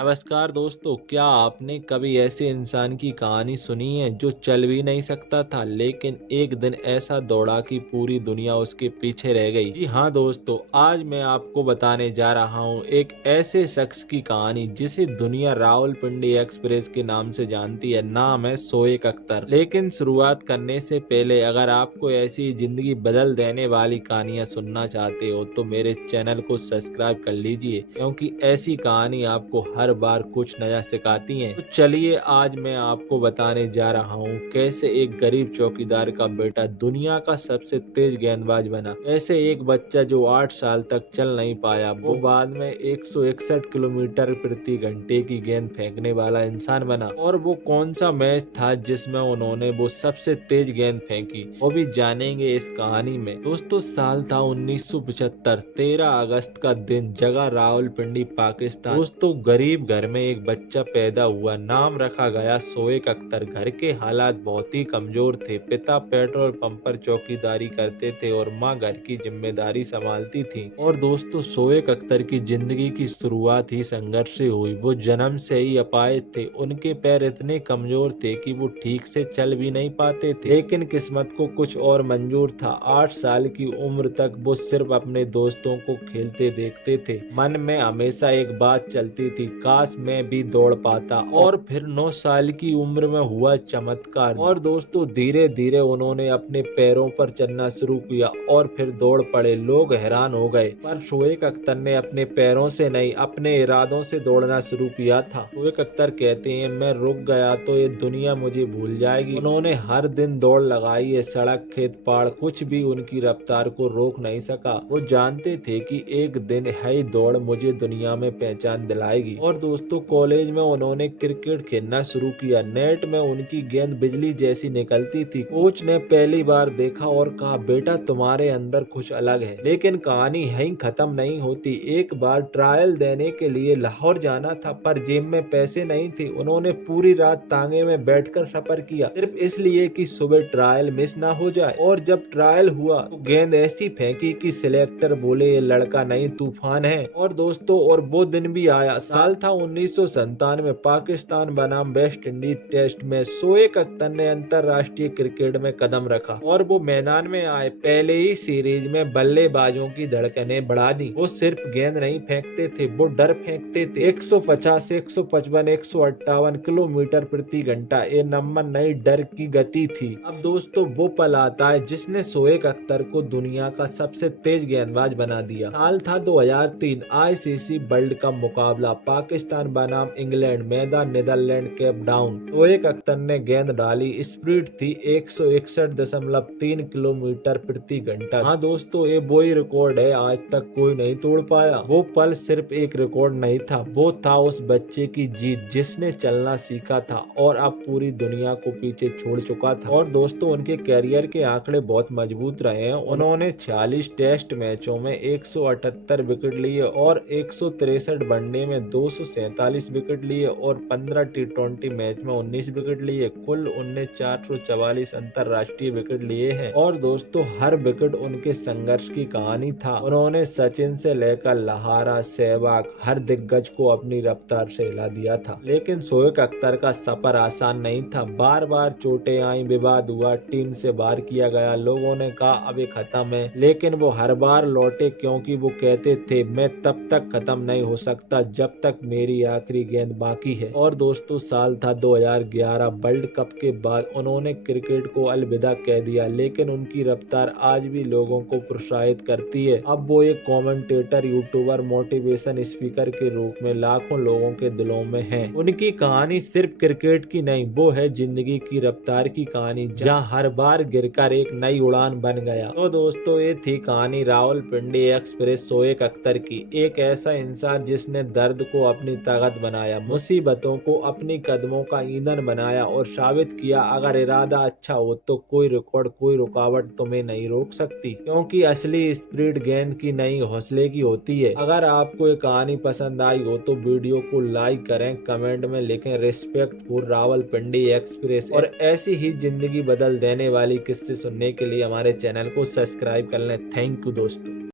नमस्कार दोस्तों, क्या आपने कभी ऐसे इंसान की कहानी सुनी है जो चल भी नहीं सकता था लेकिन एक दिन ऐसा दौड़ा कि पूरी दुनिया उसके पीछे रह गई। जी हाँ दोस्तों, आज मैं आपको बताने जा रहा हूँ एक ऐसे शख्स की कहानी जिसे दुनिया रावलपिंडी एक्सप्रेस के नाम से जानती है। नाम है शोएब अख्तर। लेकिन शुरुआत करने से पहले अगर आपको ऐसी जिंदगी बदल देने वाली कहानियाँ सुनना चाहते हो तो मेरे चैनल को सब्सक्राइब कर लीजिए, क्योंकि ऐसी कहानी आपको हर बार कुछ नया सिखाती हैं। तो चलिए आज मैं आपको बताने जा रहा हूँ कैसे एक गरीब चौकीदार का बेटा दुनिया का सबसे तेज गेंदबाज बना। ऐसे एक बच्चा जो 8 साल तक चल नहीं पाया, वो बाद में 161 किलोमीटर प्रति घंटे की गेंद फेंकने वाला इंसान बना। और वो कौन सा मैच था जिसमें उन्होंने वो सबसे तेज गेंद फेंकी, वो भी जानेंगे इस कहानी में। दोस्तों साल था 1975, 13 अगस्त का दिन, जगह रावलपिंडी पाकिस्तान। दोस्तों गरीब घर में एक बच्चा पैदा हुआ, नाम रखा गया शोएब अख्तर। घर के हालात बहुत ही कमजोर थे। पिता पेट्रोल पंप पर चौकीदारी करते थे और माँ घर की जिम्मेदारी संभालती थी। और दोस्तों शोएब अख्तर की जिंदगी की शुरुआत ही संघर्ष से हुई। वो जन्म से ही अपाहिज थे। उनके पैर इतने कमजोर थे कि वो ठीक से चल भी नहीं पाते थे, लेकिन किस्मत को कुछ और मंजूर था। 8 साल की उम्र तक वो सिर्फ अपने दोस्तों को खेलते देखते थे। मन में हमेशा एक बात चलती थी, काश मैं भी दौड़ पाता। और फिर 9 साल की उम्र में हुआ चमत्कार। और दोस्तों धीरे धीरे उन्होंने अपने पैरों पर चलना शुरू किया और फिर दौड़ पड़े। लोग हैरान हो गए, पर शोएब अख्तर ने अपने पैरों से नहीं, अपने इरादों से दौड़ना शुरू किया था। शोएब अख्तर कहते हैं, मैं रुक गया तो ये दुनिया मुझे भूल जाएगी। उन्होंने हर दिन दौड़ लगाई है, सड़क खेत पहाड़ कुछ भी उनकी रफ्तार को रोक नहीं सका। वो जानते थे कि एक दिन है दौड़ मुझे दुनिया में पहचान दिलाएगी। और दोस्तों कॉलेज में उन्होंने क्रिकेट खेलना शुरू किया। नेट में उनकी गेंद बिजली जैसी निकलती थी। कोच ने पहली बार देखा और कहा, बेटा तुम्हारे अंदर कुछ अलग है। लेकिन कहानी यहीं खत्म नहीं होती। एक बार ट्रायल देने के लिए लाहौर जाना था, पर जेब में पैसे नहीं थे। उन्होंने पूरी रात तांगे में बैठकर सफर किया, सिर्फ इसलिए कि सुबह ट्रायल मिस ना हो जाए। और जब ट्रायल हुआ तो गेंद ऐसी फेंकी कि सिलेक्टर बोले, ये लड़का नहीं तूफान है। और दोस्तों और वो दिन भी आया। साल था 1997, पाकिस्तान बनाम वेस्ट इंडीज टेस्ट में शोएब अख्तर ने अंतरराष्ट्रीय क्रिकेट में कदम रखा और वो मैदान में आए। पहले ही सीरीज में बल्लेबाजों की धड़कनें बढ़ा दी। वो सिर्फ गेंद नहीं फेंकते थे, वो डर फेंकते थे। 150, 155, 158 किलोमीटर प्रति घंटा, ये नंबर नहीं, डर की गति थी। अब दोस्तों वो पल आता है जिसने शोएब अख्तर को दुनिया का सबसे तेज गेंदबाज बना दिया। साल था 2003, आईसीसी वर्ल्ड कप मुकाबला, पाकिस्तान बनाम इंग्लैंड, मैदान Netherland Cape Town. Shoaib Akhtar ने गेंद डाली, स्पीड थी 161.3 किलोमीटर प्रति घंटा। हाँ दोस्तों ये वही रिकॉर्ड है आज तक कोई नहीं तोड़ पाया। वो पल सिर्फ एक रिकॉर्ड नहीं था, वो था उस बच्चे की जीत जिसने चलना सीखा था और अब पूरी दुनिया को पीछे छोड़ चुका था। और दोस्तों उनके कैरियर के आंकड़े बहुत मजबूत रहे हैं। उन्होंने 46 टेस्ट मैचों में 178 विकेट लिए और 163 वनडे में 247 विकेट लिए और 15 टी20 मैच में 19 विकेट लिए। कुल उनने 444 अंतरराष्ट्रीय विकेट लिए हैं। और दोस्तों हर विकेट उनके संघर्ष की कहानी था। उन्होंने सचिन से लेकर लहारा, सहवाग, हर दिग्गज को अपनी रफ्तार से हिला दिया था। लेकिन शोएब अख्तर का सफर आसान नहीं था। बार बार चोटें आई, विवाद हुआ, टीम से बाहर किया गया, लोगों ने कहा अब ये खत्म है। लेकिन वो हर बार लौटे, क्योंकि वो कहते थे, मैं तब तक खत्म नहीं हो सकता जब तक मेरी आखिरी गेंद बाकी है। और दोस्तों साल था 2011, वर्ल्ड कप के बाद उन्होंने क्रिकेट को अलविदा कह दिया, लेकिन उनकी रफ्तार आज भी लोगों को प्रोत्साहित करती है। अब वो एक कमेंटेटर, यूट्यूबर, मोटिवेशन स्पीकर के रूप में लाखों लोगों के दिलों में हैं। उनकी कहानी सिर्फ क्रिकेट की नहीं, वो है जिंदगी की रफ्तार की कहानी, जहाँ हर बार गिरकर एक नई उड़ान बन गया। तो दोस्तों ये थी कहानी रावलपिंडी एक्सप्रेस शोएब अख्तर की। एक ऐसा इंसान जिसने दर्द को अपनी ताकत बनाया, मुसीबतों को अपनी कदमों का ईंधन बनाया और साबित किया, अगर इरादा अच्छा हो तो कोई रिकॉर्ड, कोई रुकावट तुम्हें नहीं रोक सकती। क्योंकि असली स्प्रिट गेंद की नहीं, हौसले की होती है। अगर आपको ये कहानी पसंद आई हो तो वीडियो को लाइक करें, कमेंट में लिखें रिस्पेक्ट फॉर रावलपिंडी एक्सप्रेस। और ऐसी ही जिंदगी बदल देने वाली किस्से सुनने के लिए हमारे चैनल को सब्सक्राइब कर लें। थैंक यू दोस्तों।